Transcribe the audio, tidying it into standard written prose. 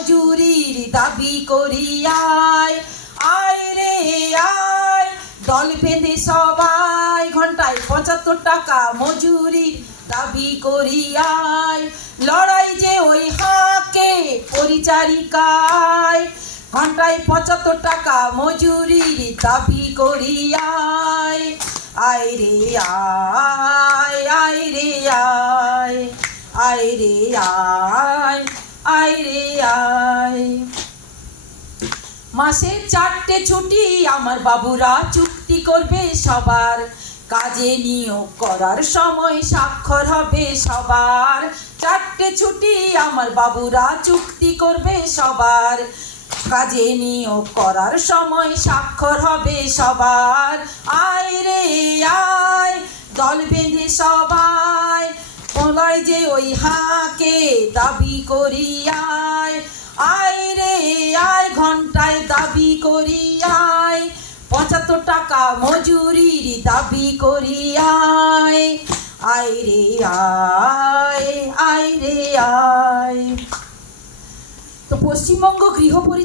মজুরির দাবি করি আয় আয় রে আয়, দল বেঁধে সবাই ঘন্টায় ৭৫ টাকা মজুরির দাবি করি আয়। লড়াই যে ওই হাঁকে পরিচারিকায়, ঘন্টায় ৭৫ টাকা মজুরির দাবি করি আয় আয় রে আয় আয় রে আয় আয় রে আয় আয় রে আয়। মাসে 4টে ছুটি আমার বাবুরা চুক্তি করবে সবার, কাজে নিয়োগ করার সময় স্বাক্ষর হবে সবার। 4টে ছুটি আমার বাবুরা চুক্তি করবে সবার, কাজে নিয়োগ করার সময় স্বাক্ষর হবে সবার। আয় রে আয়, দল বেঁধে সবাই লড়াই যে ওই হাঁকে দাবি করি আয় আয় রে আয়, ঘন্টায় দাবি করি আয় ৭৫ টাকা মজুরির দাবি করি আয় আয় রে আয় আয় রে আয়। তো পশ্চিমবঙ্গ গৃহ পরিচালক